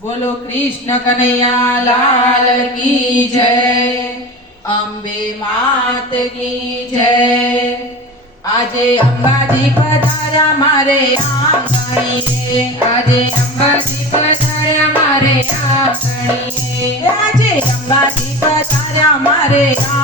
બોલો કૃષ્ણ કનૈયા, લાલ કી જય. અંબે માત કી જય. આજે અંબાજી પધાર્યા મારે આંગણીએ. આજે અંબાજી પધાર્યા મારે આંગણીએ. આજે અંબાજી પધાર્યા મારે આંગણીએ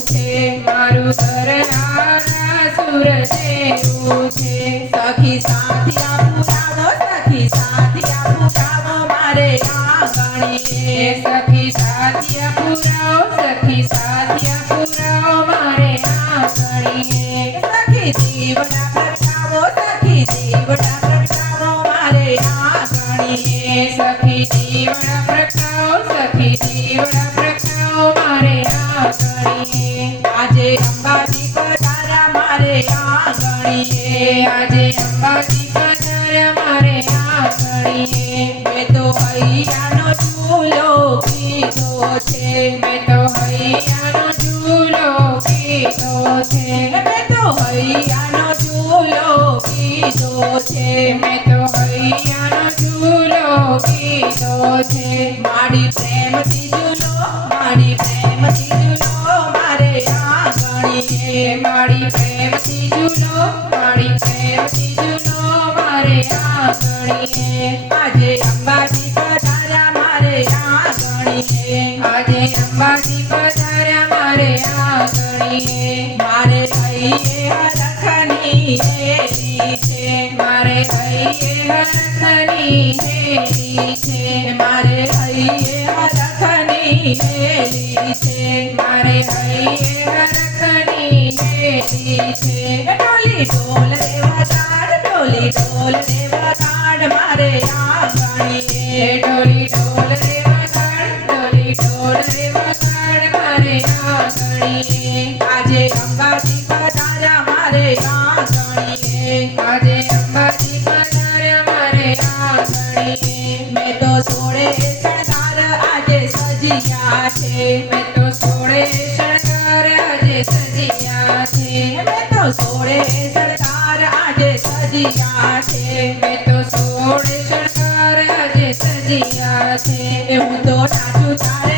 છે, મારું ઘર આરાસુર જેવું છે. સખી સાથિયા પુરાવો સખી સાથિયા પુરાવો મારે આંગણીએ સખી સાથિયા પુરાવ સખી સાથિયા પુરાવ મારે આંગણીએ સખી જીવડા પ્રગટાવો, સખી જીવડા પ્રગટાવો મારે આંગણીએ આંગણીએ આજે અંબાજી પધાર્યા મારે આંગણીએ મેં તો હૈયાનો ચૂલો કીધો છે મેં તો હૈયાનો ઝૂલો કીધો છે મેં તો હૈયાનો ચૂલો કીધો છે મેં તો હૈયાનો ઝૂલો કીધો છે મારી પ્રેમથી મારી પ્રેમથી ઝૂલો મારે આંગણીએ આજે અંબાજી પધાર્યા મારે આંગણીએ આજે અંબાજી પધાર્યા મારે આંગણીએ મારે હૈયે હરખની હેલી છે, મારે હૈયે હરખની હેલી છે, મારે હૈયે હરખની હેલી છે મેં તો સોળે આજે સજ્યા છે હું તો નાચું તારે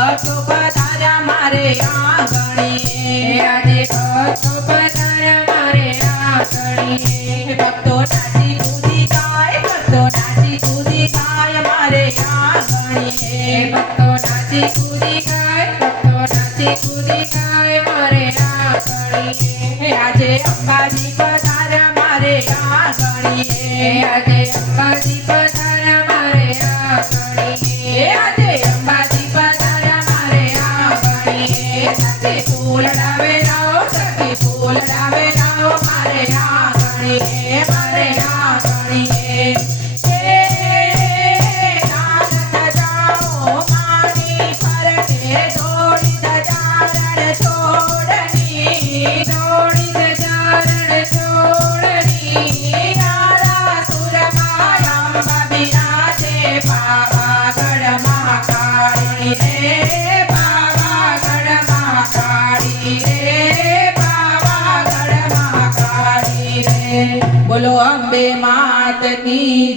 ભક્તો પધાર્યા મારે આંગણીએ. આજે ભક્તો પધાર્યા મારે આંગણીએ. ભક્તો નાચી કૂદી ગાય, ભક્તો નાચી કૂદી ગાય મારે આંગણીએ. ભક્તો નાચી કૂદી ગાય, ભક્તો નાચી કૂદી ગાય મારે આંગણીએ. આજે અંબાજી પધાર્યા મારે આંગણીએ. આજે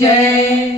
Yeah.